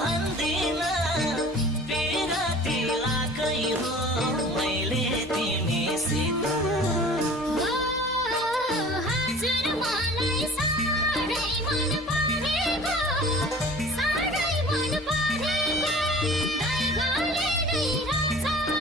भन्दिन पिरती लाकै हो मैले तिमीसित हजुर मलाई साह्रै मन परेको